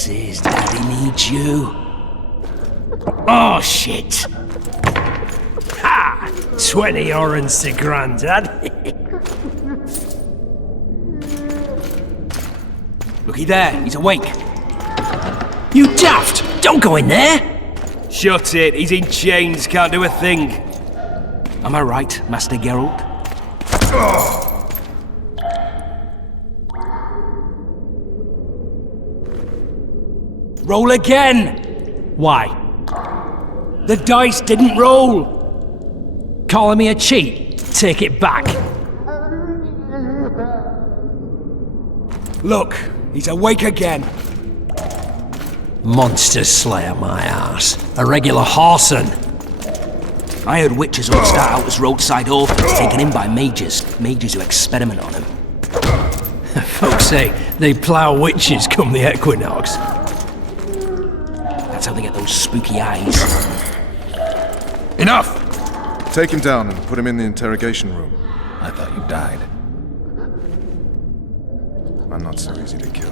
Says Daddy needs you. Oh, shit! Ha! 20 orange to Grandad. Looky there, he's awake. You daft! Don't go in there! Shut it, he's in chains, can't do a thing. Am I right, Master Geralt? Roll again! Why? The dice didn't roll! Calling me a cheat? Take it back. Look, he's awake again. Monster Slayer, my ass. A regular whoreson. I heard witches would start out as roadside orphans taken in by mages. Mages who experiment on them. Folks say they plough witches come the equinox. That's how they get those spooky eyes. Enough! Take him down and put him in the interrogation room. I thought you died. I'm not so easy to kill.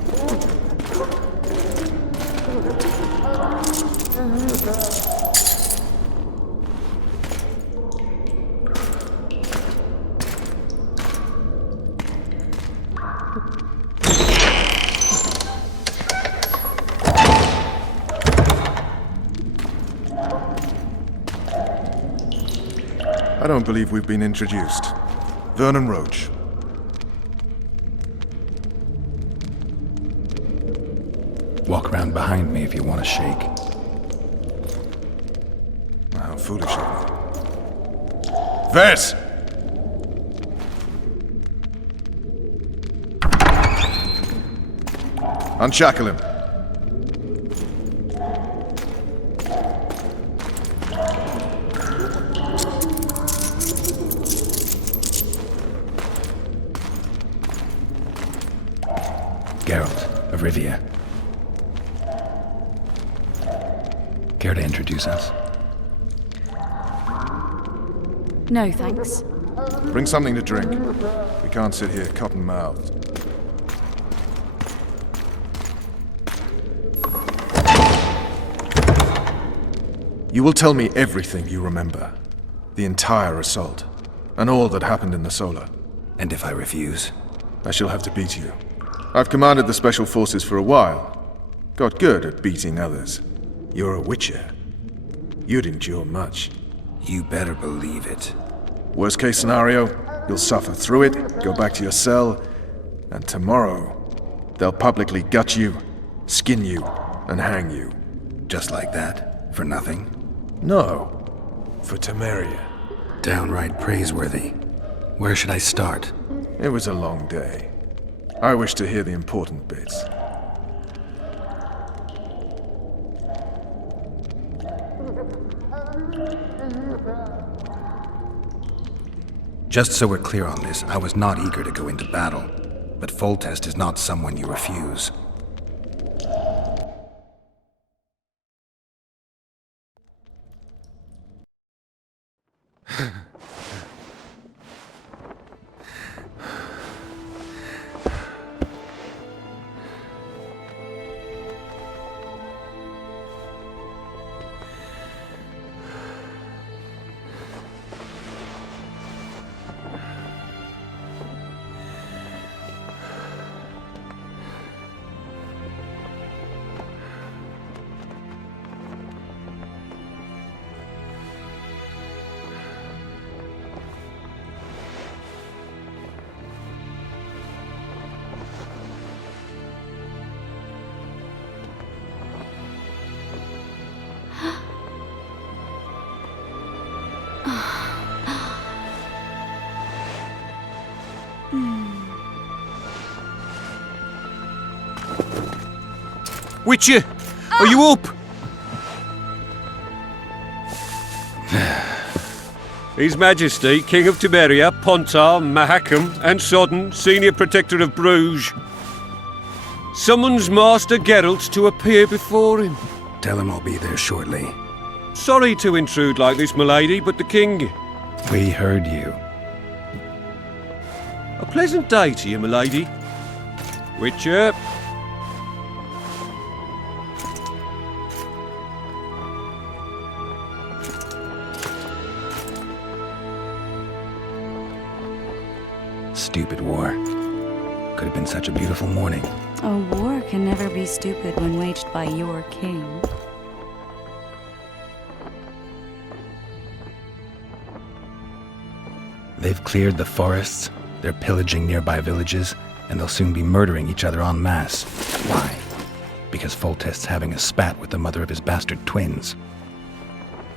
I don't believe we've been introduced. Vernon Roach. Walk around behind me if you want to shake. How foolish of me. Vess! Unshackle him. Geralt of Rivia. Care to introduce us? No, thanks. Bring something to drink. We can't sit here cotton-mouthed. You will tell me everything you remember. The entire assault. And all that happened in the Solar. And if I refuse? I shall have to beat you. I've commanded the Special Forces for a while. Got good at beating others. You're a Witcher. You'd endure much. You better believe it. Worst case scenario, you'll suffer through it, go back to your cell, and tomorrow, they'll publicly gut you, skin you, and hang you. Just like that? For nothing? No. For Temeria. Downright praiseworthy. Where should I start? It was a long day. I wish to hear the important bits. Just so we're clear on this, I was not eager to go into battle. But Foltest is not someone you refuse. Witcher, are you up? His Majesty, King of Temeria, Pontar, Mahakam, and Sodden, Senior Protector of Bruges, summons Master Geralt to appear before him. Tell him I'll be there shortly. Sorry to intrude like this, milady, but the King... We heard you. A pleasant day to you, milady. Witcher. Stupid war. Could have been such a beautiful morning. A war can never be stupid when waged by your king. They've cleared the forests, they're pillaging nearby villages, and they'll soon be murdering each other en masse. Why? Because Foltest's having a spat with the mother of his bastard twins.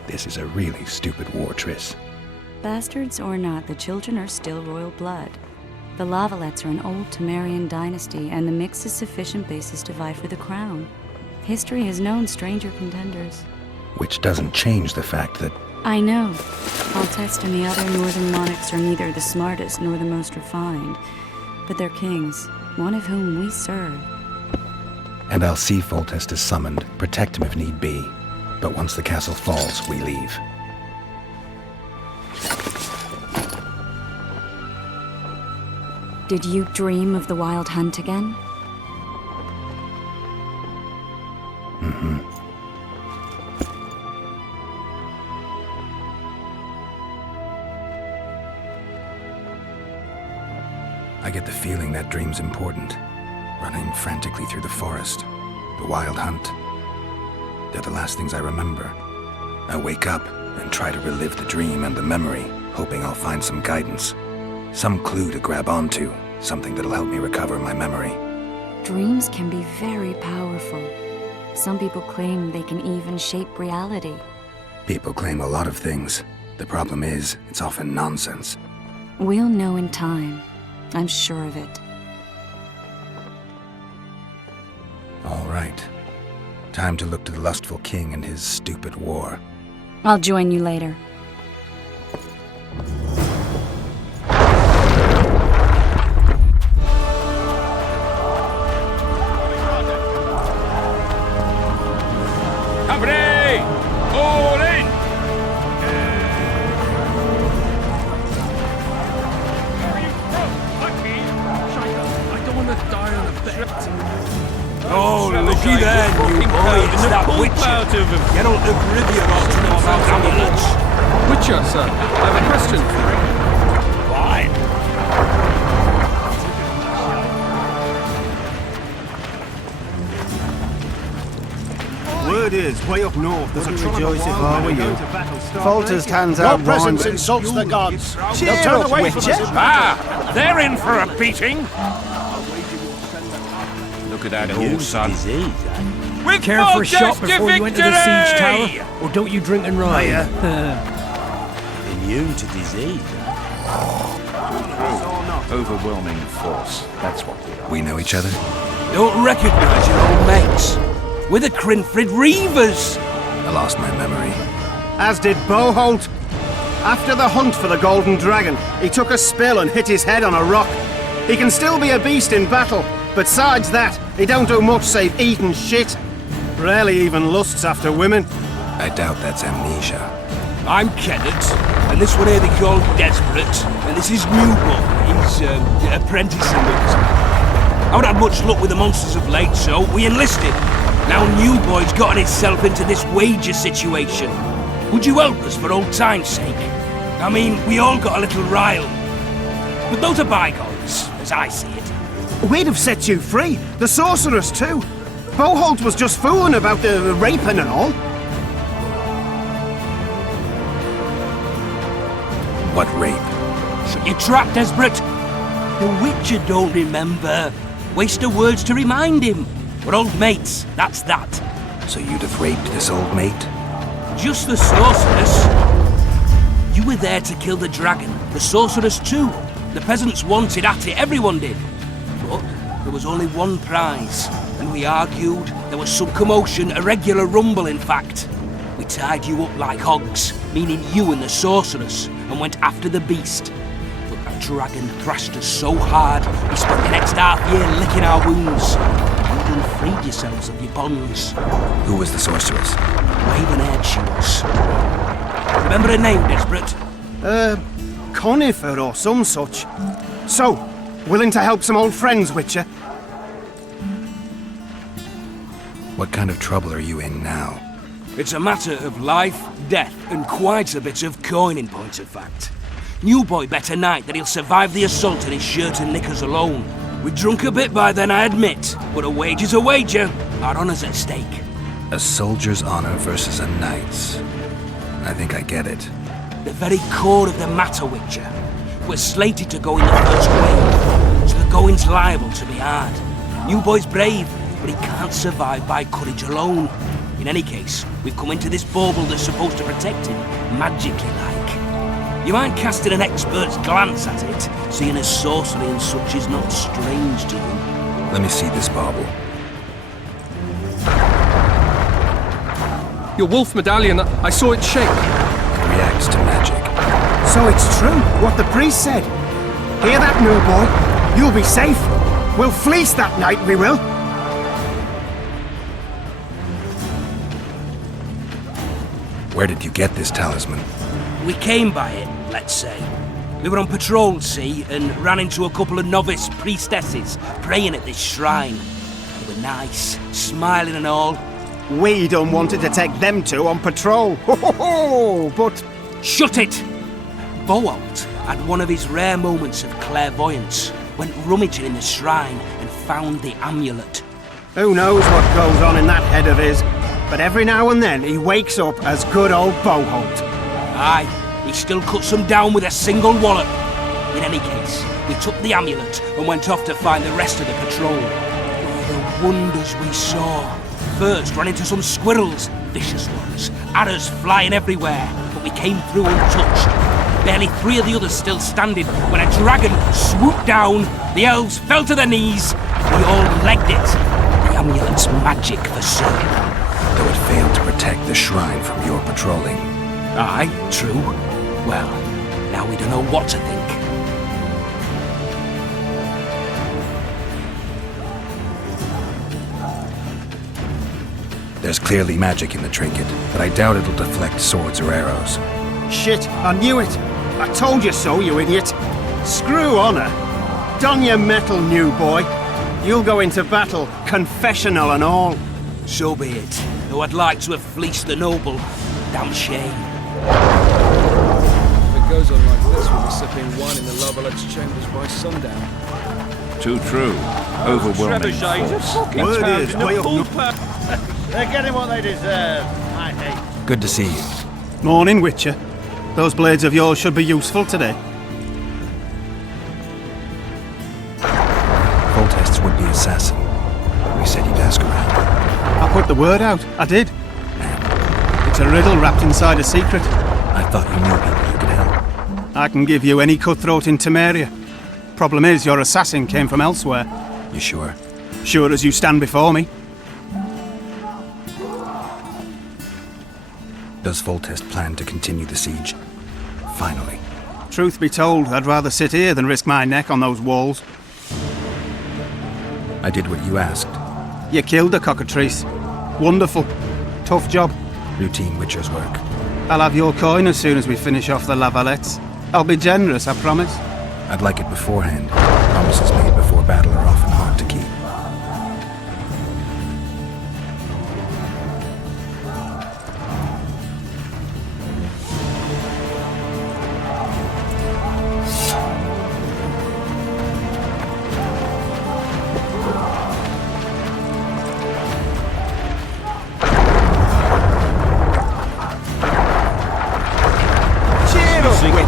This is a really stupid war, Triss. Bastards or not, the children are still royal blood. The Lavalettes are an old Temerian dynasty, and the mix is sufficient basis to vie for the crown. History has known stranger contenders. Which doesn't change the fact that I know. Foltest and the other northern monarchs are neither the smartest nor the most refined, but they're kings, one of whom we serve. And I'll see Foltest is summoned, protect him if need be. But once the castle falls, we leave. Did you dream of the Wild Hunt again? Mm-hmm. I get the feeling that dream's important. Running frantically through the forest. The Wild Hunt. They're the last things I remember. I wake up and try to relive the dream and the memory, hoping I'll find some guidance. Some clue to grab onto, something that'll help me recover my memory. Dreams can be very powerful. Some people claim they can even shape reality. People claim a lot of things. The problem is, it's often nonsense. We'll know in time. I'm sure of it. All right. Time to look to the lustful king and his stupid war. I'll join you later. Company! All in! Oh, looky there, new boy, it's that Witcher. Geralt of Rivia ought to know about amulets. Witcher, sir. I have a question for you. Fine. Word is, way up north, there's a rejoice if I were you. Foltest hands out Your presence insults the gods. Cheer They'll turn up, away from us Witcher. in Ah! They're in for a beating! Look at that horse, son. With Care for a shot Foltest before you enter the siege tower? Or don't you drink and ride? Immune to disease. Overwhelming force. That's what we are. We know each other? Don't recognise your old mates. We're the Crinfrid Reavers. I lost my memory. As did Boholt. After the hunt for the Golden Dragon, he took a spill and hit his head on a rock. He can still be a beast in battle, but besides that, he don't do much save eat and shit. Rarely even lusts after women. I doubt that's amnesia. I'm Kenneth, and this one here they call Desperate, and this is Newboy. He's apprenticing with us. I haven't had much luck with the monsters of late, so we enlisted. Now Newboy's gotten himself into this wager situation. Would you help us for old time's sake? I mean, we all got a little riled. But those are bygones, as I see it. We'd have set you free. The sorceress too. Boholt was just fooling about the raping and all. What rape? Shut your trap, Desperate. The Witcher don't remember. Waste of words to remind him. We're old mates, that's that. So you'd have raped this old mate? Just the sorceress. You were there to kill the dragon. The sorceress too. The peasants wanted at it, everyone did. But there was only one prize. And we argued, there was some commotion, a regular rumble in fact. We tied you up like hogs, meaning you and the sorceress, and went after the beast. But that dragon thrashed us so hard, we spent the next half year licking our wounds. You done freed yourselves of your bonds. Who was the sorceress? Raven-haired she was. Remember her name, Desperate? Conifer or some such. So, willing to help some old friends, Witcher? What kind of trouble are you in now? It's a matter of life, death, and quite a bit of coin in point of fact. New boy bet a night that he'll survive the assault in his shirt and knickers alone. We drunk a bit by then, I admit, but a wager's a wager. Our honour's at stake. A soldier's honor versus a knight's. I think I get it. The very core of the matter, Witcher. We're slated to go in the first wave, so the going's liable to be hard. New boy's brave, but he can't survive by courage alone. In any case, we've come into this bauble that's supposed to protect him, magically like. You mind casting an expert's glance at it, seeing as sorcery and such is not strange to you? Let me see this bauble. Your wolf medallion, I saw it shake. It reacts to magic. So it's true, what the priest said. Hear that, new boy? You'll be safe. We'll fleece that night, we will. Where did you get this talisman? We came by it, let's say. We were on patrol, see, and ran into a couple of novice priestesses praying at this shrine. They were nice, smiling and all. We don't wanted to take them two on patrol. Ho ho ho! But Shut it! Boalt had one of his rare moments of clairvoyance, went rummaging in the shrine and found the amulet. who knows what goes on in that head of his? But every now and then he wakes up as good old Boholt. Aye, he still cuts them down with a single wallop. In any case, we took the amulet and went off to find the rest of the patrol. Oh, the wonders we saw. First, ran into some squirrels, vicious ones, arrows flying everywhere, but we came through untouched. Barely 3 of the others still standing when a dragon swooped down, the elves fell to their knees, we all legged it. The amulet's magic for certain. Though it failed to protect the shrine from your patrolling. Aye, true. Well, now we don't know what to think. There's clearly magic in the trinket, but I doubt it'll deflect swords or arrows. Shit, I knew it. I told you so, you idiot. Screw honor. Don your metal, new boy. You'll go into battle, confessional and all. So be it. Though I'd like to have fleeced the noble. Damn shame. If it goes on like this, we'll be sipping wine in the Lavalet's chambers by sundown. Too true. Overwhelming force. Word is, They're getting what they deserve. I hate. Good to see you. Morning, Witcher. Those blades of yours should be useful today. Foltest's would-be assassin. We said you'd ask around. I put the word out. I did. It's a riddle wrapped inside a secret. I thought you knew people who could help. I can give you any cutthroat in Temeria. Problem is, your assassin came from elsewhere. You sure? Sure as you stand before me. Does Foltest plan to continue the siege? Finally. Truth be told, I'd rather sit here than risk my neck on those walls. I did what you asked. You killed the cockatrice. Wonderful. Tough job. Routine Witcher's work. I'll have your coin as soon as we finish off the Lavalettes. I'll be generous, I promise. I'd like it beforehand. Promises made before battle are often hard to keep.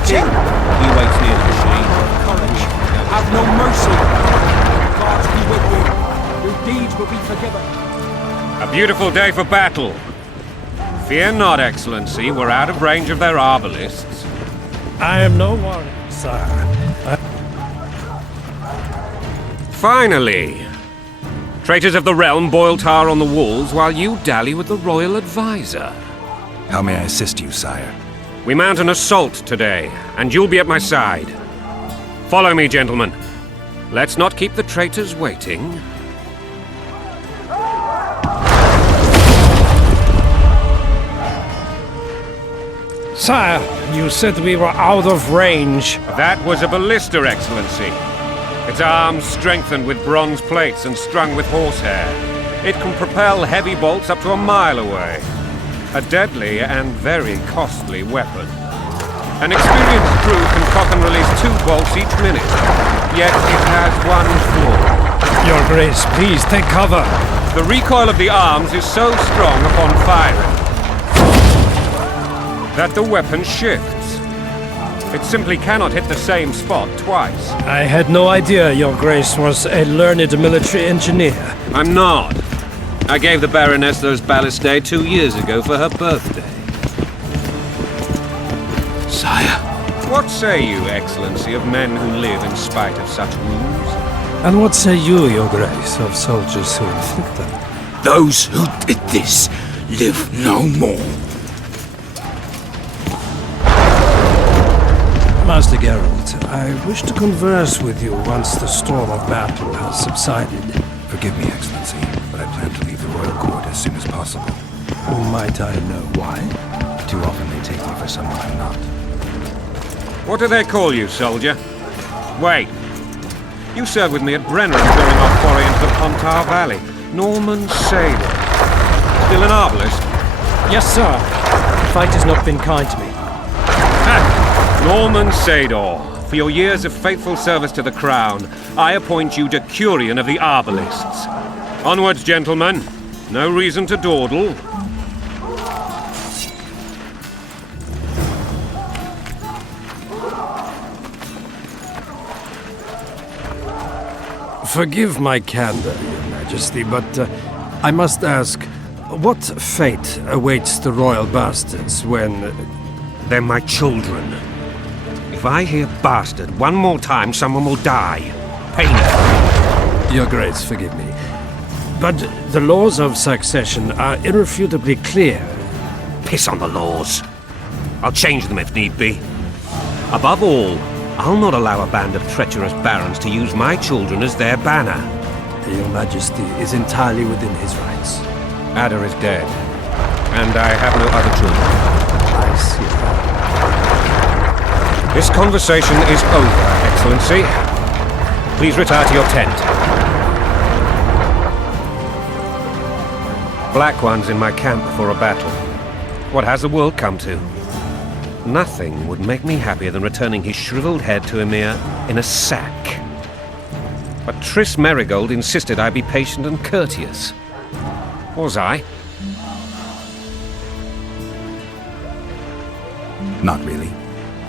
He waits near the machine. Courage. Have no mercy. God be with you. Your deeds will be forgiven. A beautiful day for battle. Fear not, Excellency, we're out of range of their arbalists. I am no warrior, sire. Finally! Traitors of the realm boil tar on the walls while you dally with the royal advisor. How may I assist you, sire? We mount an assault today, and you'll be at my side. Follow me, gentlemen. Let's not keep the traitors waiting. Sire, you said we were out of range. That was a ballista, Excellency. Its arms strengthened with bronze plates and strung with horsehair. It can propel heavy bolts up to a mile away. A deadly and very costly weapon. An experienced crew can cock and release 2 bolts each minute. Yet it has one flaw. Your Grace, please take cover. The recoil of the arms is so strong upon firing that the weapon shifts. It simply cannot hit the same spot twice. I had no idea Your Grace was a learned military engineer. I'm not. I gave the Baroness those ballistae 2 years ago for her birthday. Sire. What say you, Excellency, of men who live in spite of such wounds? And what say you, Your Grace, of soldiers who inflict them? Those who did this live no more. Master Geralt, I wish to converse with you once the storm of battle has subsided. Forgive me, Excellency, but I plan to leave the royal court as soon as possible. Might I know why? Too often they take me for someone I'm not. What do they call you, soldier? Wait. You served with me at Brenner during our foray into the Pontar Valley. Norman Sador. Still an arbalist? Yes, sir. The fight has not been kind to me. Ha! Norman Sador. For your years of faithful service to the crown, I appoint you Decurion of the Arbalists. Onwards, gentlemen. No reason to dawdle. Forgive my candor, Your Majesty, but I must ask, what fate awaits the royal bastards when... They're my children. If I hear bastard one more time, someone will die. Painfully. Your Grace, forgive me. But the laws of succession are irrefutably clear. Piss on the laws. I'll change them if need be. Above all, I'll not allow a band of treacherous barons to use my children as their banner. Your Majesty is entirely within his rights. Ada is dead, and I have no other children. I see. This conversation is over, Excellency. Please retire to your tent. Black One's in my camp before a battle. What has the world come to? Nothing would make me happier than returning his shriveled head to Emir in a sack. But Triss Merigold insisted I be patient and courteous. Was I? Not really.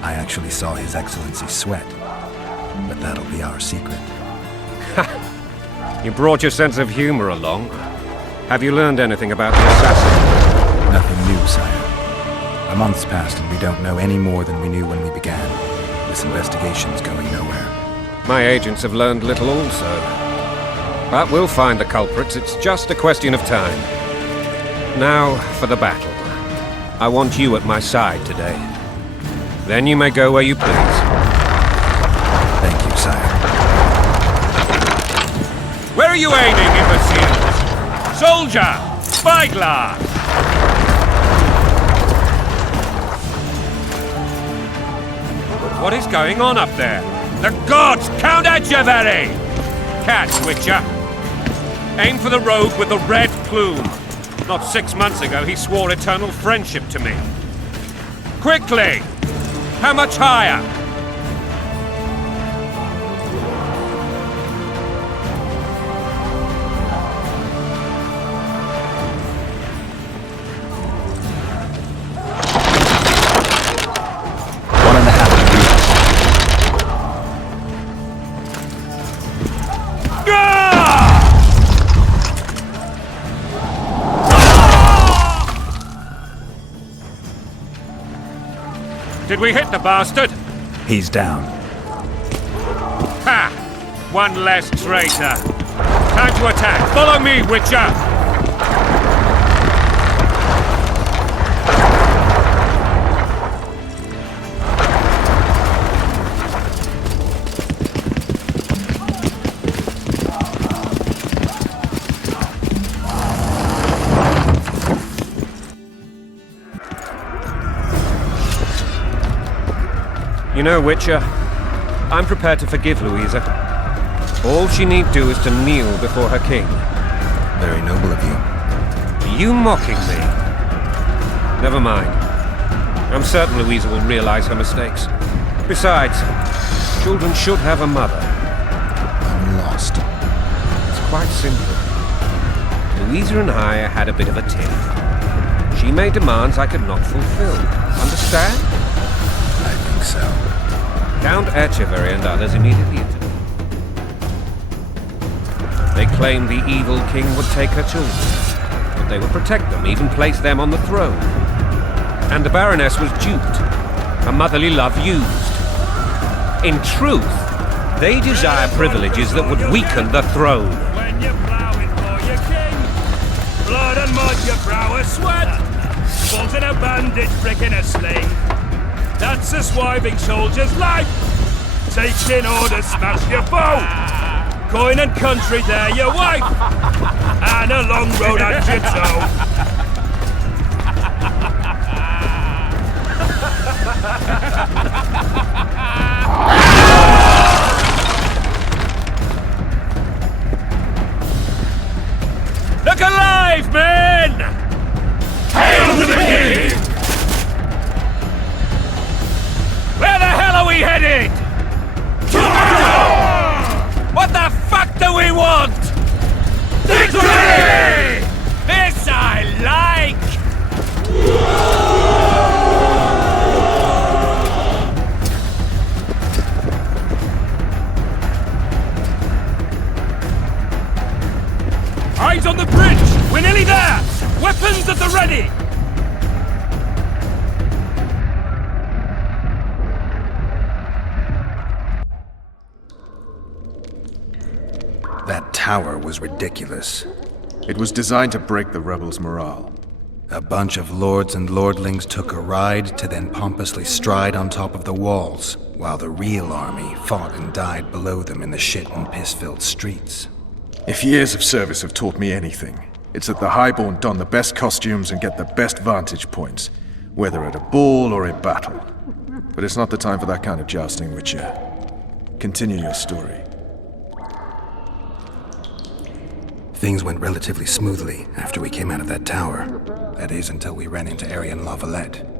I actually saw His Excellency sweat. But that'll be our secret. You brought your sense of humor along. Have you learned anything about the assassin? Nothing new, sire. A month's passed and we don't know any more than we knew when we began. This investigation's going nowhere. My agents have learned little also. But we'll find the culprits. It's just a question of time. Now for the battle. I want you at my side today. Then you may go where you please. Thank you, sire. Where are you aiming, imbeciles? Soldier! Spyglass! What is going on up there? The gods! Count Adjaveri! Catch, Witcher! Aim for the rogue with the red plume. Not 6 months ago, he swore eternal friendship to me. Quickly! How much higher? Did we hit the bastard? He's down. Ha! One less traitor. Time to attack. Follow me, Witcher! You know, Witcher, I'm prepared to forgive Louisa. All she need do is to kneel before her king. Very noble of you. Are you mocking me? Never mind. I'm certain Louisa will realize her mistakes. Besides, children should have a mother. I'm lost. It's quite simple. Louisa and I had a bit of a tiff. She made demands I could not fulfill. Understand? I think so. Count Etcheverry and others immediately intervened. They claimed the evil king would take her children, but they would protect them, even place them on the throne. And the Baroness was duped, her motherly love used. In truth, they desire privileges that would weaken the throne. When you're plowing for your king, blood and mud, your brow a sweat, balls in a bandage, brick in a sling. That's a swiving soldier's life. Taking orders, smash your foe. Coin and country, there your wife. And a long road at your toe. Look alive, men! Hail to the king! Where the hell are we headed? What the fuck do we want? Victory! This I like! Eyes on the bridge! We're nearly there! Weapons at the ready! That tower was ridiculous. It was designed to break the rebels' morale. A bunch of lords and lordlings took a ride to then pompously stride on top of the walls, while the real army fought and died below them in the shit and piss-filled streets. If years of service have taught me anything, it's that the Highborn don the best costumes and get the best vantage points, whether at a ball or in battle. But it's not the time for that kind of jousting, Witcher. Continue your story. Things went relatively smoothly after we came out of that tower. That is, until we ran into Arian Lavalette.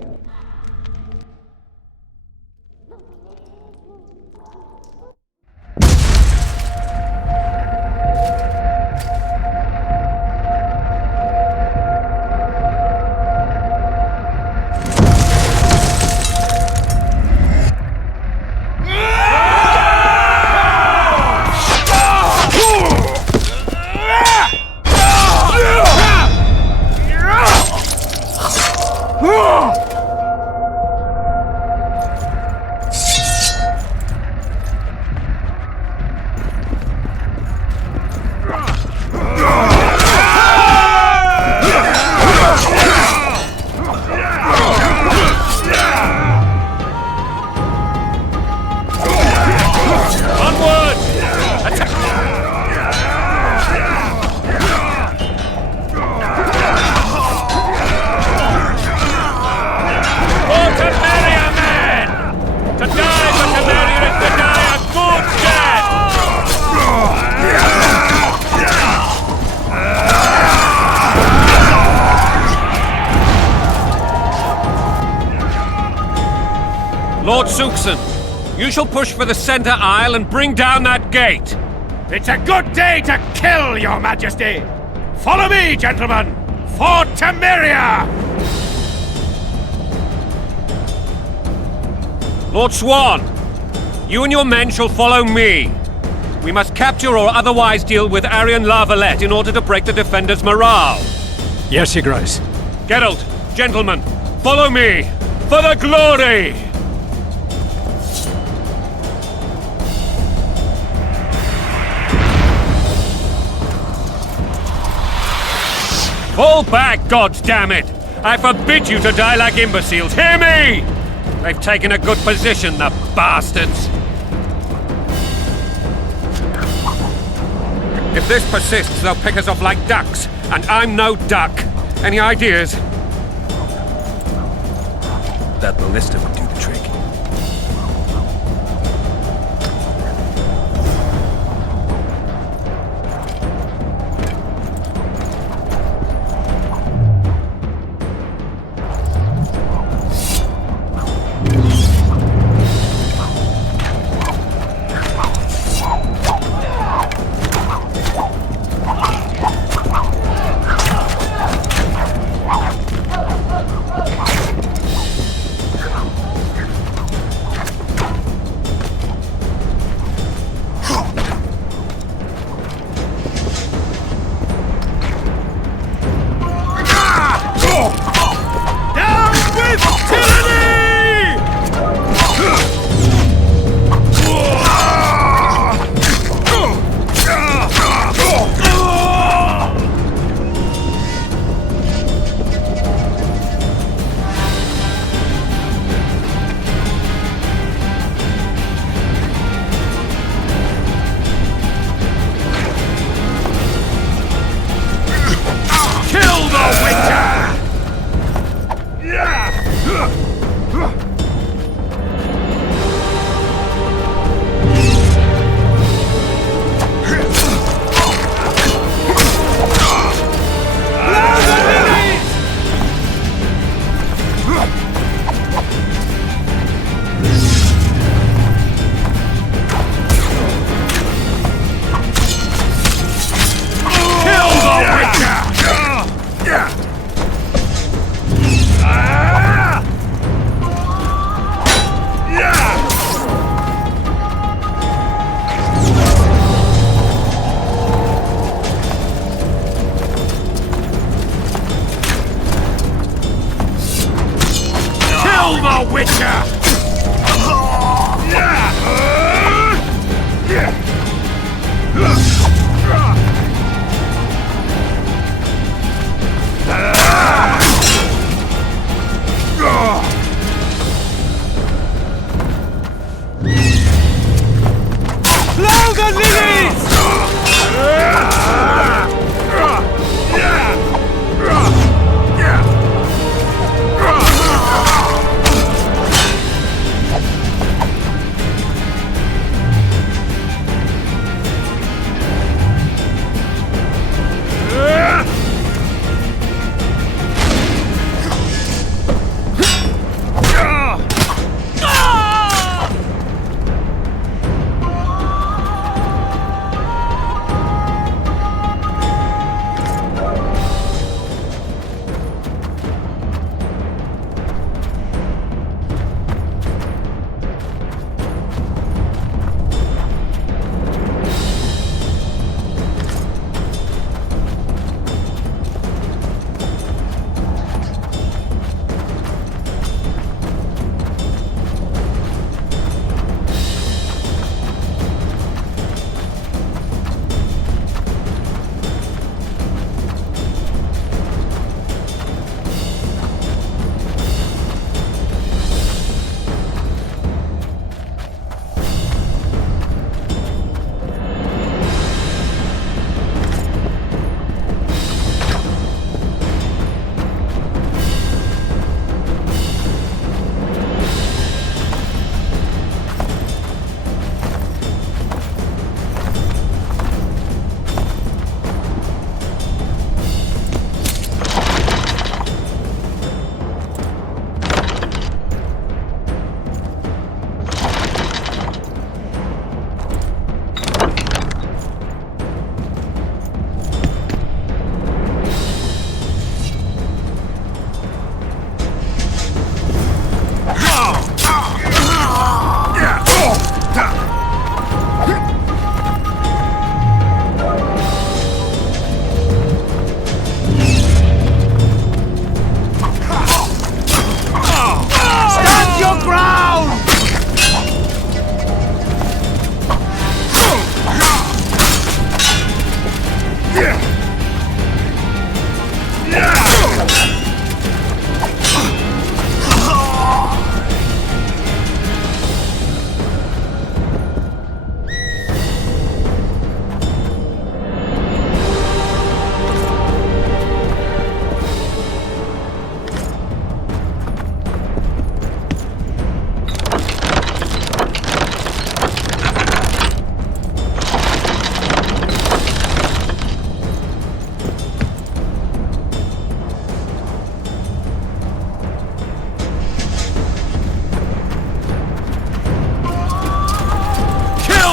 Lord Suxon, you shall push for the center aisle and bring down that gate. It's a good day to kill, your majesty! Follow me, gentlemen! For Temeria! Lord Swan, you and your men shall follow me. We must capture or otherwise deal with Arian Lavalette in order to break the defenders' morale. Yes, Your Grace. Geralt, gentlemen, follow me for the glory! Fall back, goddammit! I forbid you to die like imbeciles. Hear me! They've taken a good position, the bastards! If this persists, they'll pick us off like ducks, and I'm no duck. Any ideas? That ballista would do the trick.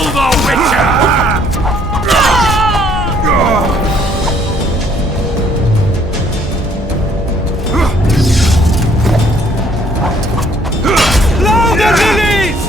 over, Witcher! Blow the lilies!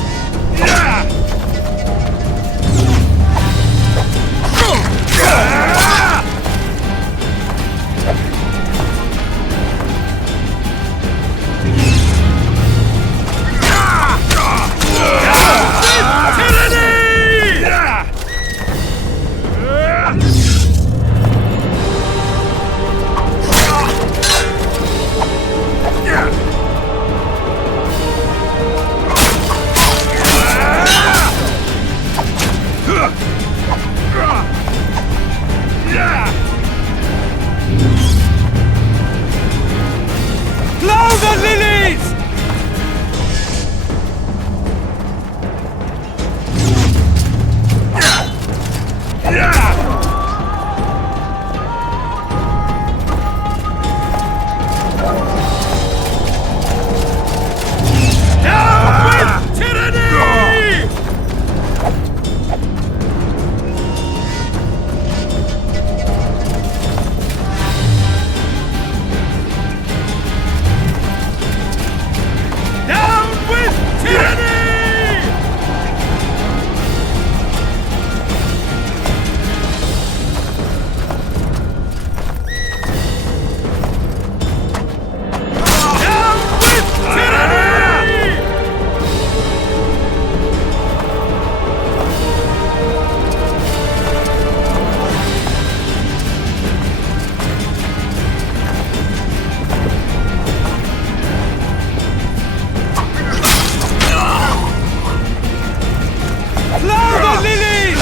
Blow the lilies! Down with tyranny! Down with tyranny! Down with tyranny! Blow the lilies!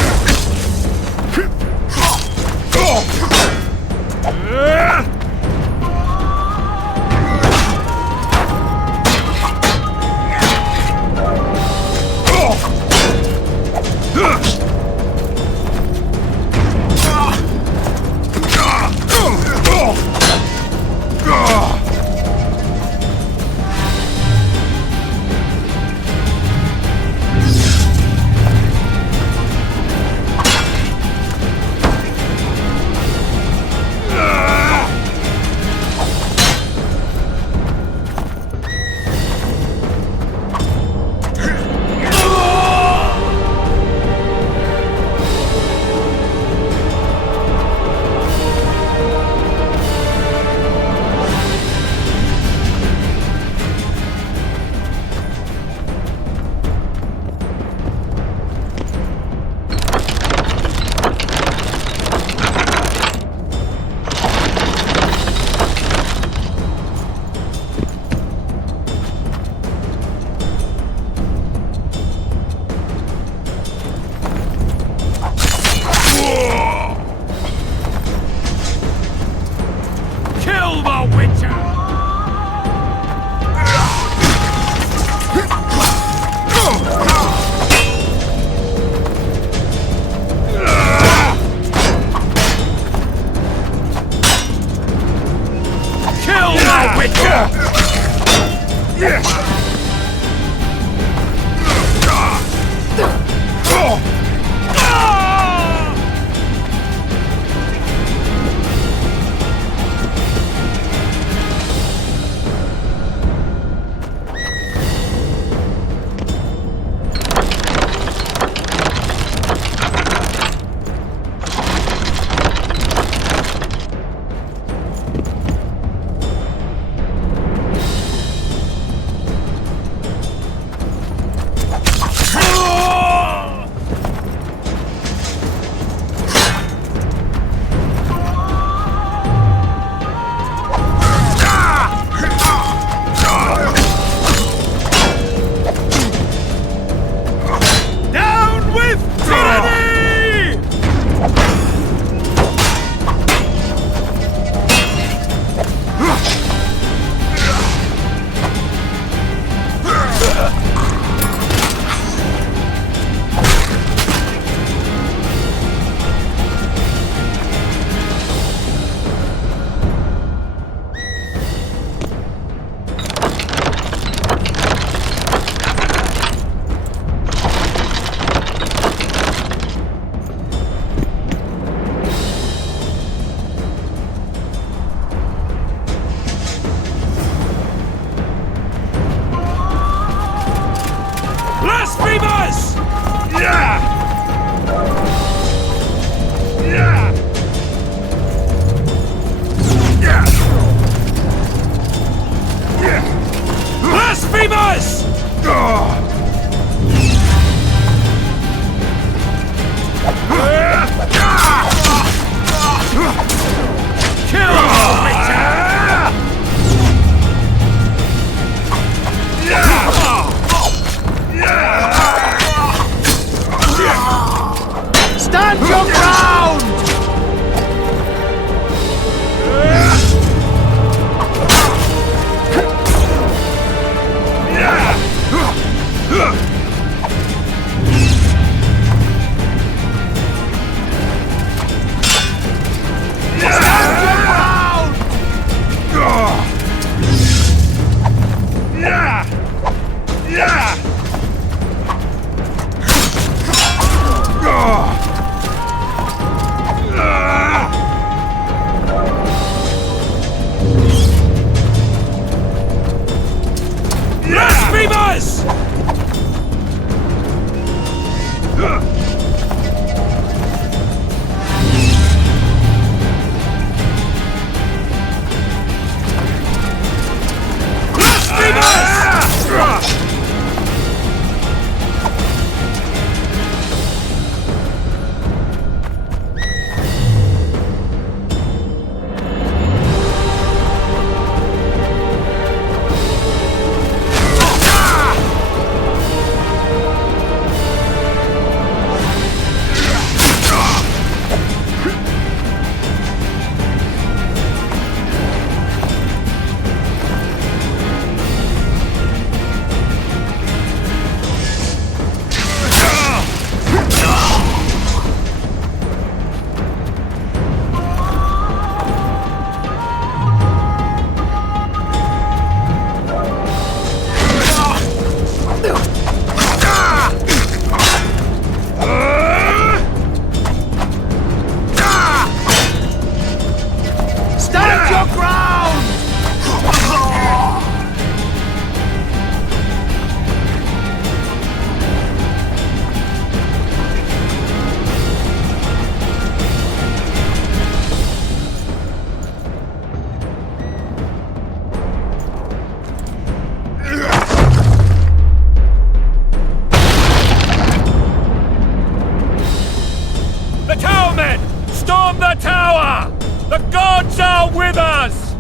Storm the tower! The gods are with us!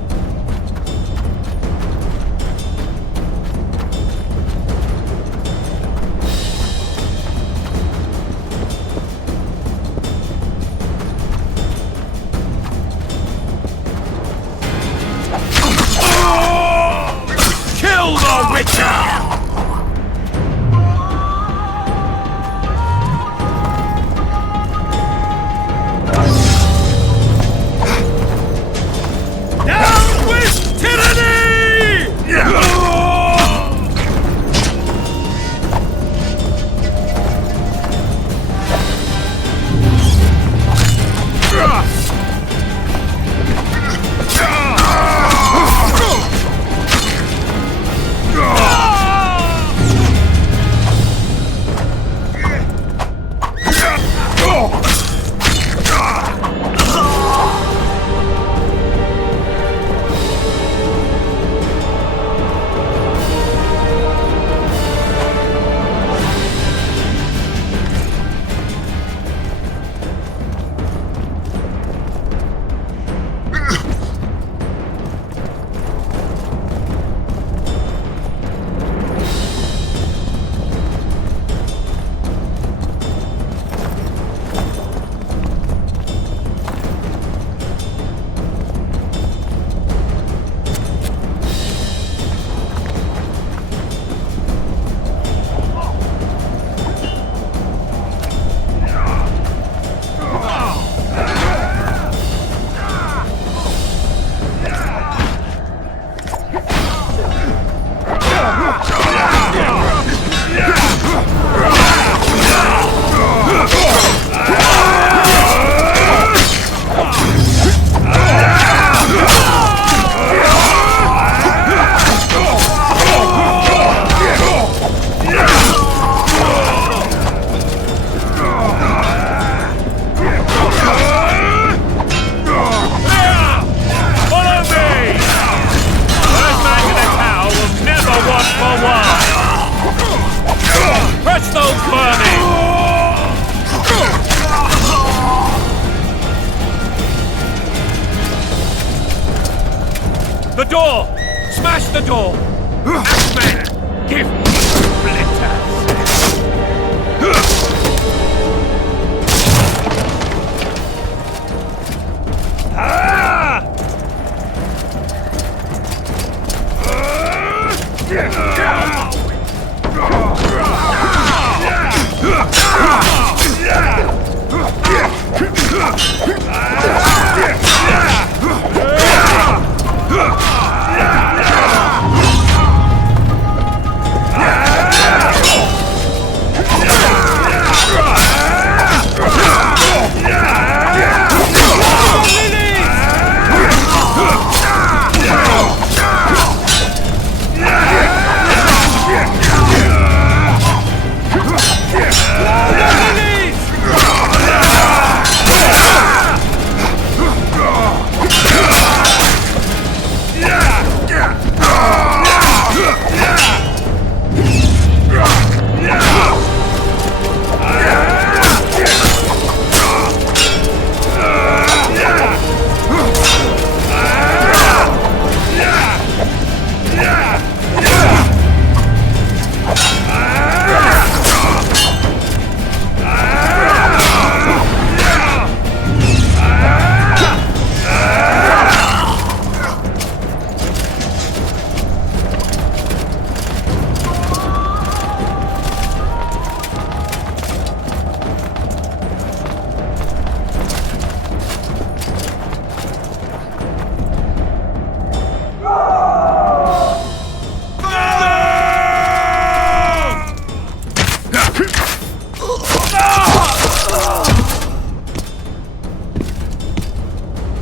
Kill the Witcher! Down with tyranny! The door! Smash the door! Axeman, give me splinters!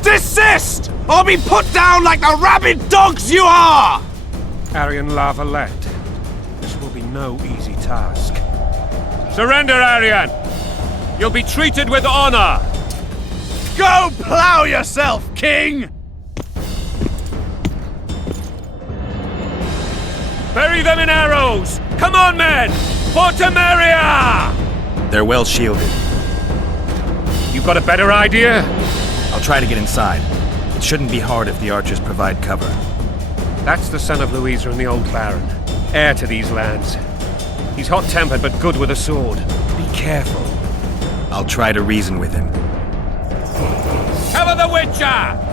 Desist! Or be put down like the rabid dogs you are! Arian La Valette, this will be no easy task. Surrender, Arian! You'll be treated with honor! Go plow yourself, King! Bury them in arrows! Come on, men! For Temeria! They're well shielded. You got a better idea? I'll try to get inside. It shouldn't be hard if the archers provide cover. That's the son of Louisa and the old Baron, heir to these lands. He's hot-tempered but good with a sword. Be careful. I'll try to reason with him. Cover the Witcher!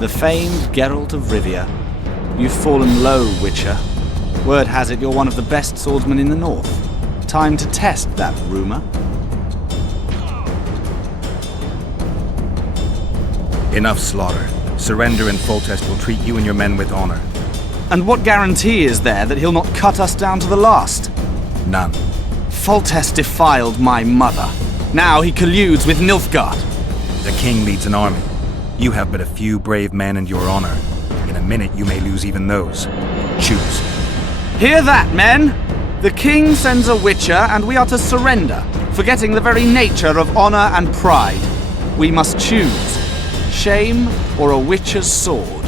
The famed Geralt of Rivia. You've fallen low, Witcher. Word has it you're one of the best swordsmen in the north. Time to test that rumor. Enough slaughter. Surrender and Foltest will treat you and your men with honor. And what guarantee is there that he'll not cut us down to the last? None. Foltest defiled my mother. Now he colludes with Nilfgaard. The king leads an army. You have but a few brave men and your honor. In a minute you may lose even those. Choose. Hear that, men! The king sends a Witcher and we are to surrender, forgetting the very nature of honor and pride. We must choose. Shame or a Witcher's sword?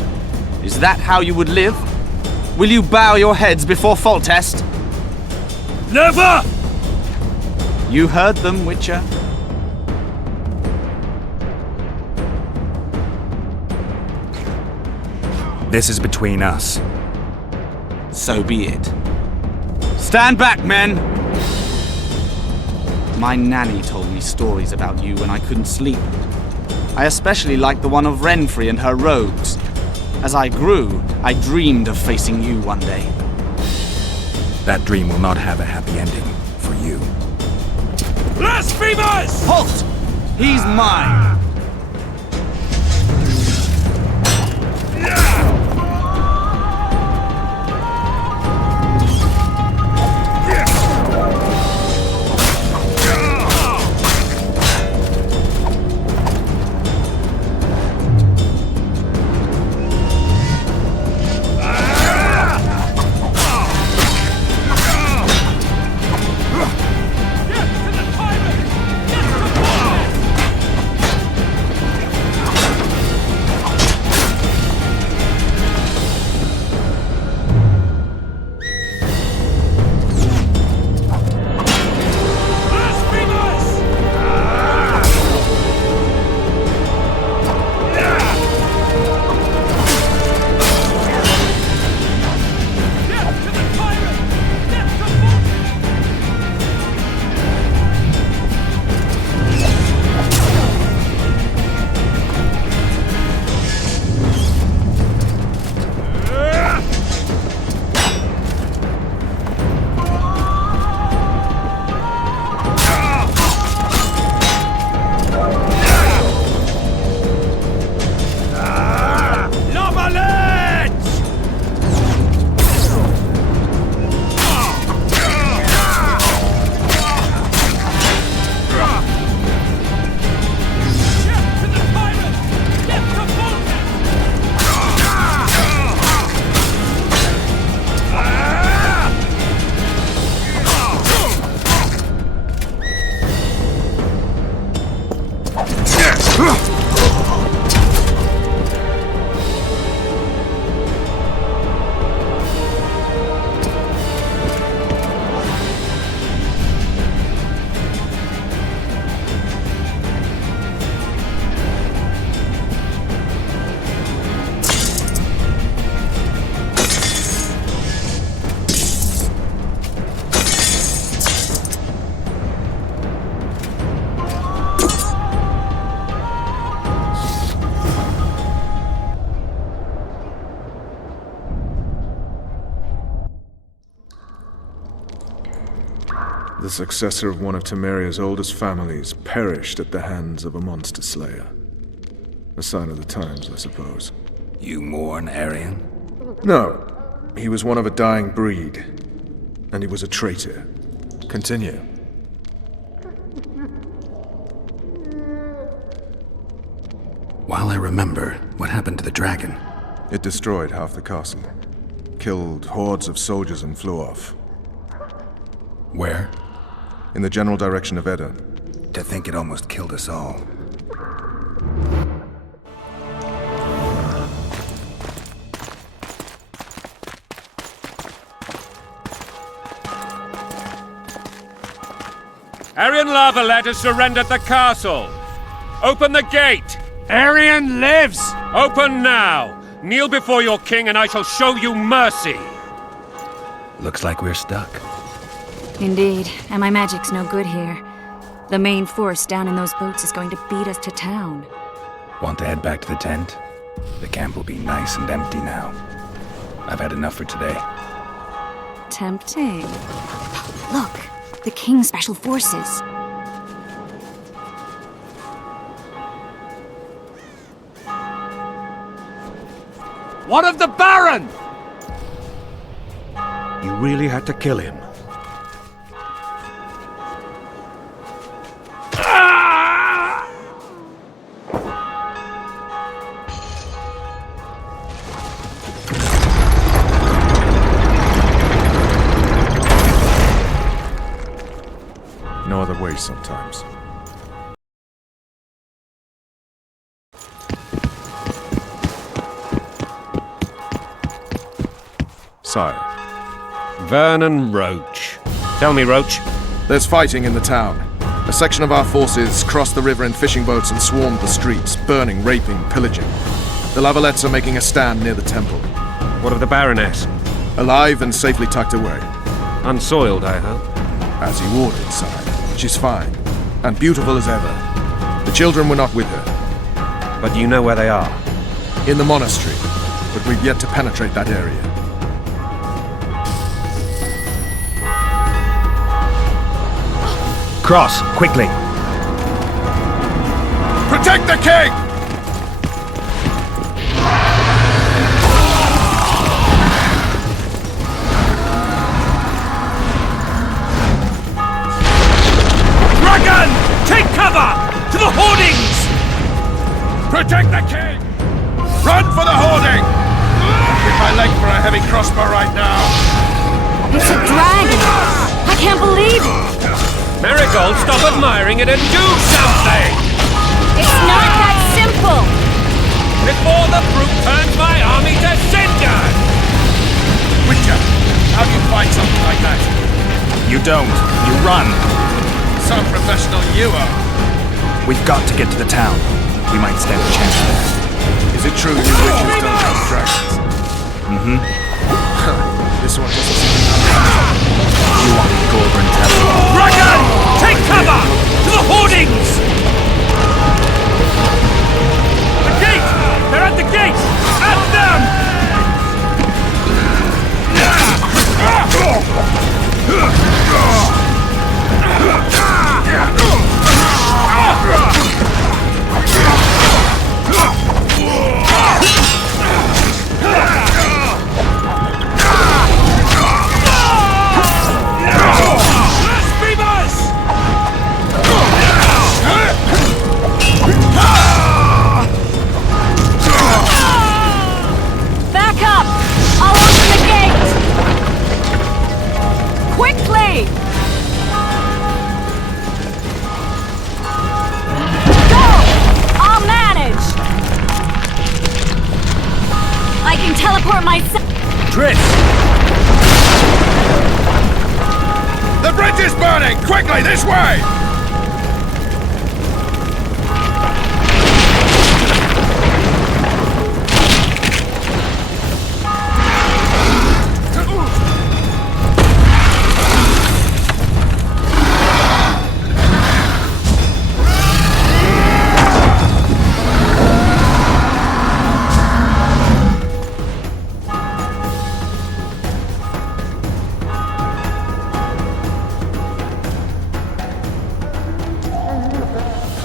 Is that how you would live? Will you bow your heads before Foltest? Never! You heard them, Witcher. This is between us. So be it. Stand back, men! My nanny told me stories about you when I couldn't sleep. I especially liked the one of Renfri and her rogues. As I grew, I dreamed of facing you one day. That dream will not have a happy ending for you. Blasphemers! Halt! He's mine! The successor of one of Temeria's oldest families perished at the hands of a monster slayer. A sign of the times, I suppose. You mourn Arian? No. He was one of a dying breed. And he was a traitor. Continue. While I remember, what happened to the dragon? It destroyed half the castle. Killed hordes of soldiers and flew off. Where? In the general direction of Edda. To think it almost killed us all. Arian Lavalet has surrendered the castle. Open the gate. Arian lives! Open now. Kneel before your king and I shall show you mercy. Looks like we're stuck. Indeed, and my magic's no good here. The main force down in those boats is going to beat us to town. Want to head back to the tent? The camp will be nice and empty now. I've had enough for today. Tempting. Look, the King's Special Forces. What of the Baron? You really had to kill him. No other way sometimes. Sire. Vernon Roach. Tell me, Roach. There's fighting in the town. A section of our forces crossed the river in fishing boats and swarmed the streets, burning, raping, pillaging. The Lavalettes are making a stand near the temple. What of the Baroness? Alive and safely tucked away. Unsoiled, I hope. As you ordered, sire. She's fine. And beautiful as ever. The children were not with her. But you know where they are? In the monastery. But we've yet to penetrate that area. Cross, quickly. Protect the king! Dragon! Take cover! To the hoardings! Protect the king! Run for the hoarding! Give my leg for a heavy crossbow right now. It's a dragon! I can't believe it! Marigold, stop admiring it and do something! It's not that simple! Before the brute turns my army to cinder! Witcher, how do you fight something like that? You don't. You run. So professional you are. We've got to get to the town. We might stand a chance there. Is it true you witches don't have dragons? Mm-hmm. This one doesn't seem You want me to go over and tell them? Dragon! Take cover! To the hoardings! The gate! They're at the gate! At them! Back up! I'll open the gate! Quickly! Go! I'll manage! I can teleport myself. Triss! The bridge is burning! Quickly, this way!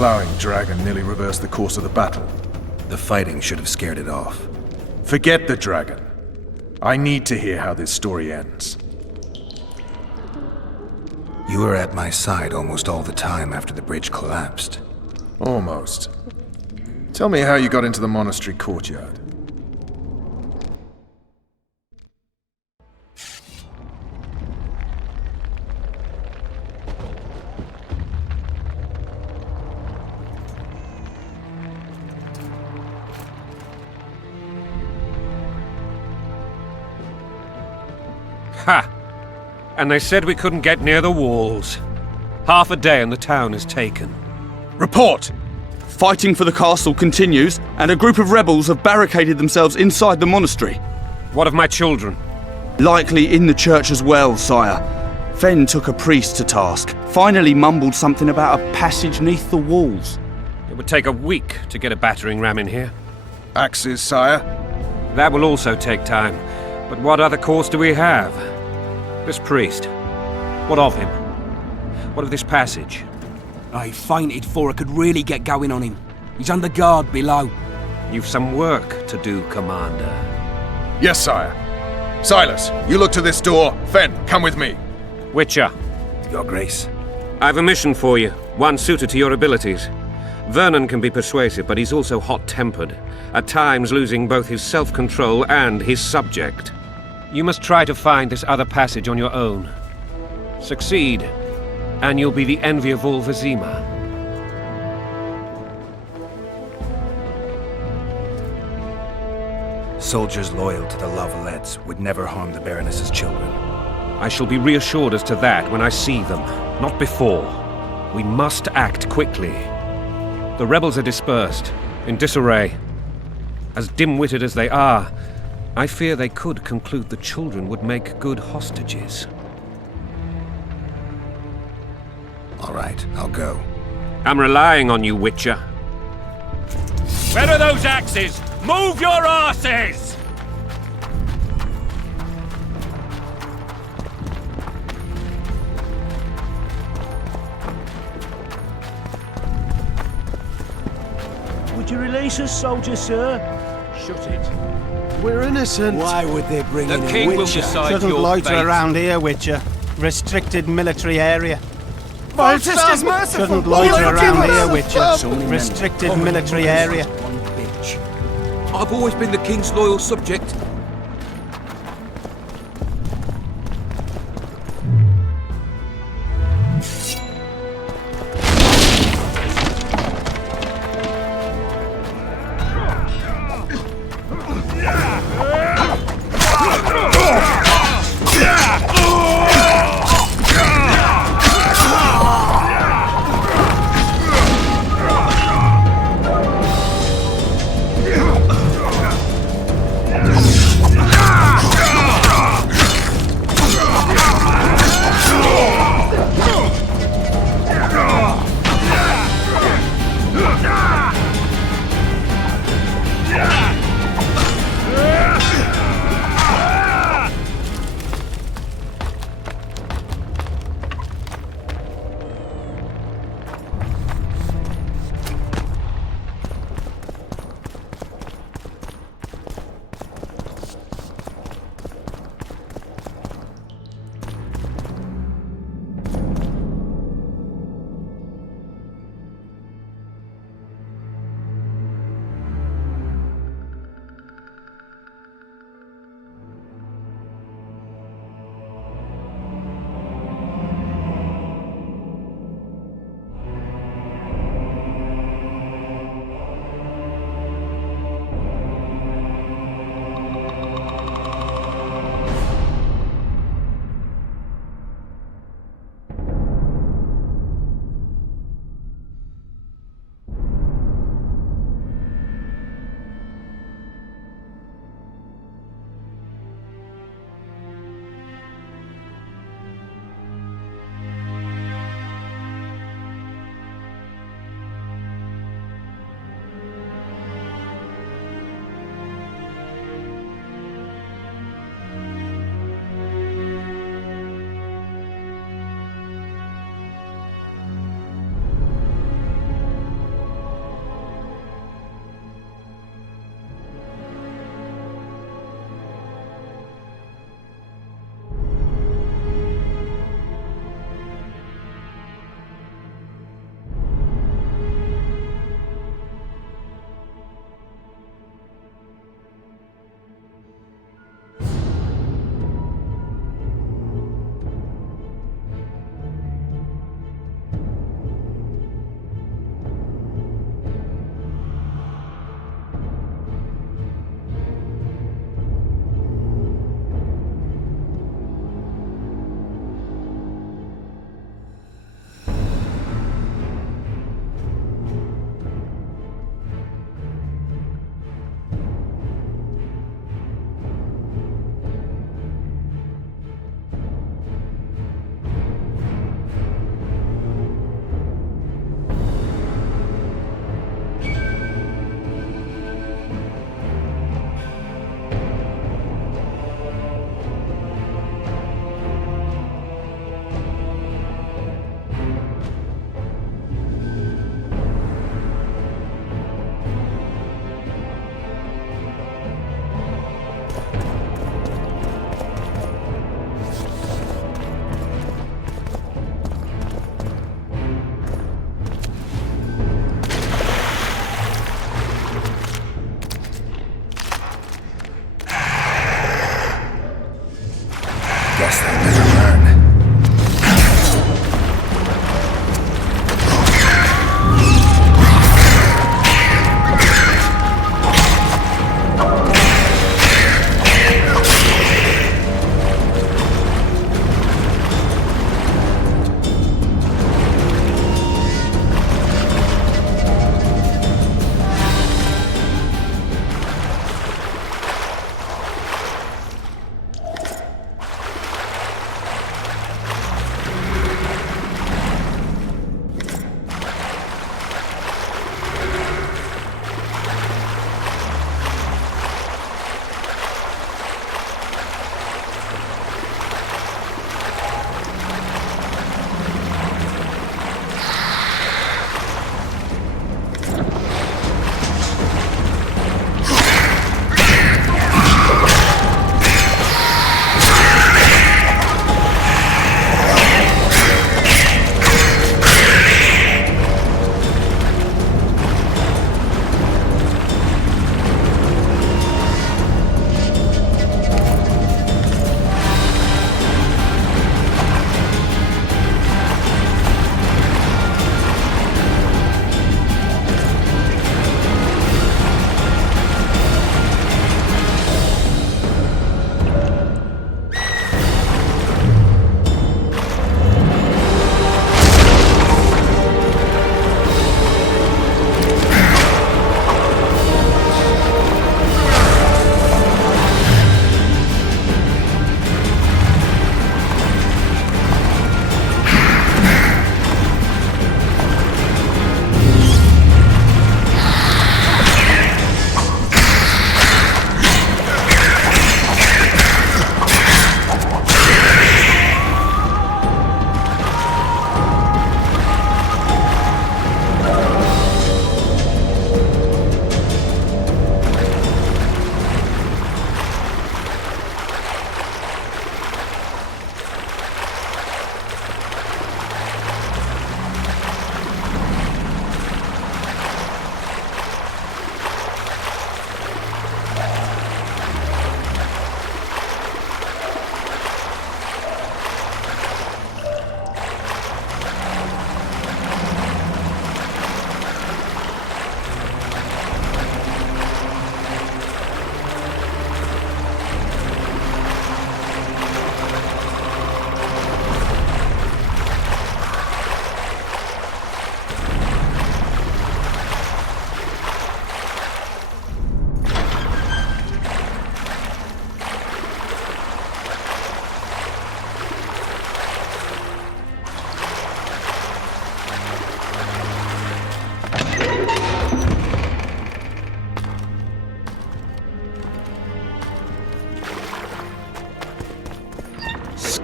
Plowing dragon nearly reversed the course of the battle. The fighting should have scared it off. Forget the dragon. I need to hear how this story ends. You were at my side almost all the time after the bridge collapsed. Almost. Tell me how you got into the monastery courtyard. Ha! And they said we couldn't get near the walls. Half a day and the town is taken. Report! Fighting for the castle continues, and a group of rebels have barricaded themselves inside the monastery. What of my children? Likely in the church as well, sire. Fen took a priest to task, finally mumbled something about a passage neath the walls. It would take a week to get a battering ram in here. Axes, sire? That will also take time. But what other course do we have? This priest. What of him? What of this passage? I fainted before I could really get going on him. He's under guard below. You've some work to do, Commander. Yes, sire. Silas, you look to this door. Fen, come with me. Witcher. Your Grace. I've a mission for you, one suited to your abilities. Vernon can be persuasive, but he's also hot-tempered, at times losing both his self-control and his subject. You must try to find this other passage on your own. Succeed, and you'll be the envy of all Vizima. Soldiers loyal to the Lavalettes would never harm the Baroness's children. I shall be reassured as to that when I see them, not before. We must act quickly. The rebels are dispersed, in disarray. As dim-witted as they are, I fear they could conclude the children would make good hostages. All right, I'll go. I'm relying on you, Witcher. Where are those axes? Move your asses! you release us, soldier, sir? Shut it. We're innocent. Why would they bring The in king a will witcher? decide Shouldn't your loiter fate. around here, Witcher. Restricted military area. Voltest merciful! Shouldn't loiter around here, So Witcher. many men. Restricted Common military man area. like one bitch. I've always been the king's loyal subject.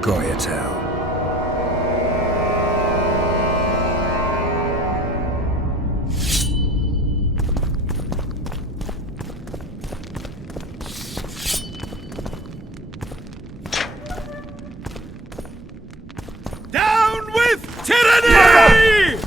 Goyatel. Down with tyranny!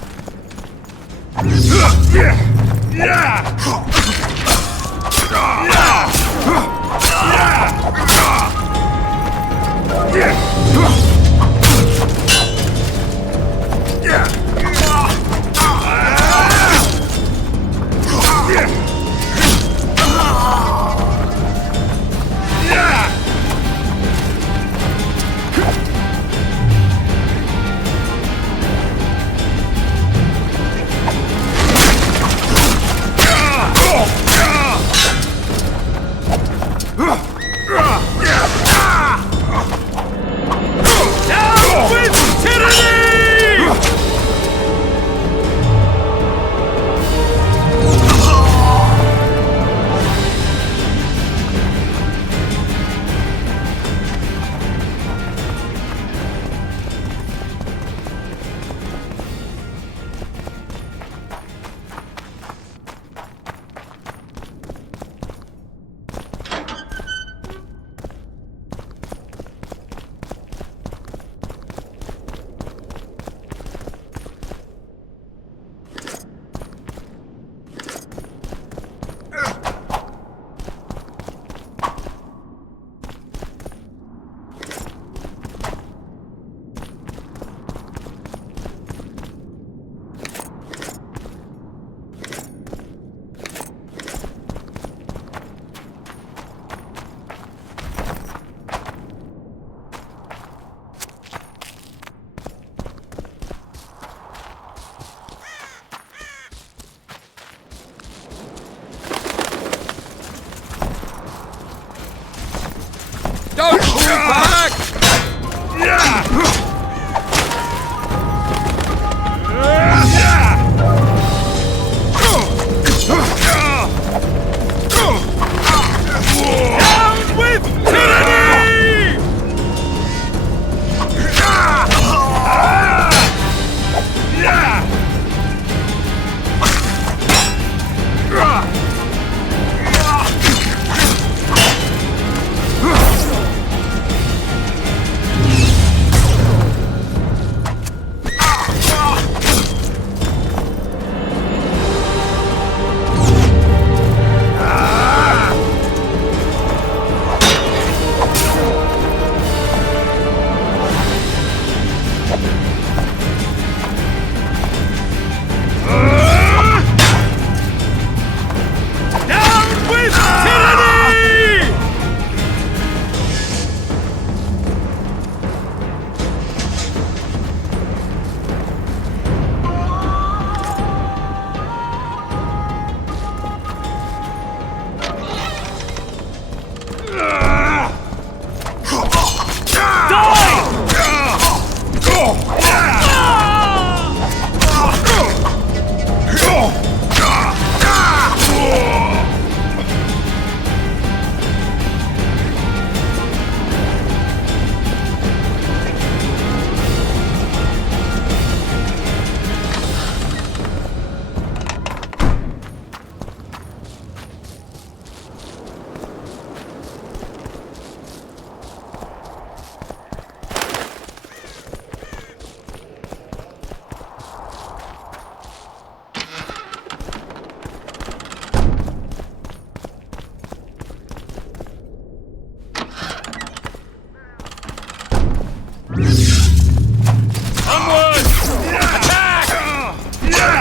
Don't pull back! Down with tyranny!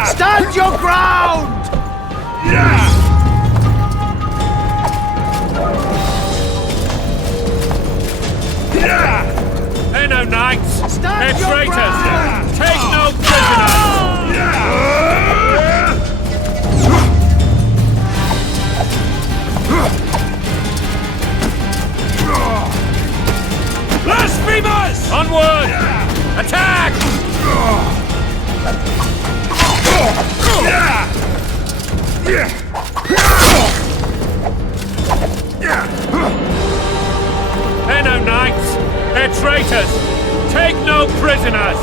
Stand your ground! They're no knights. Stand They're your traitors. ground! Take no prisoners. Blasphemers! Onward! Attack! They're no knights. They're traitors! Take no prisoners!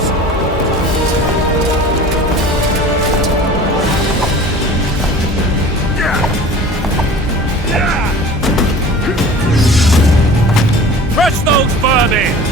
Crush those vermin!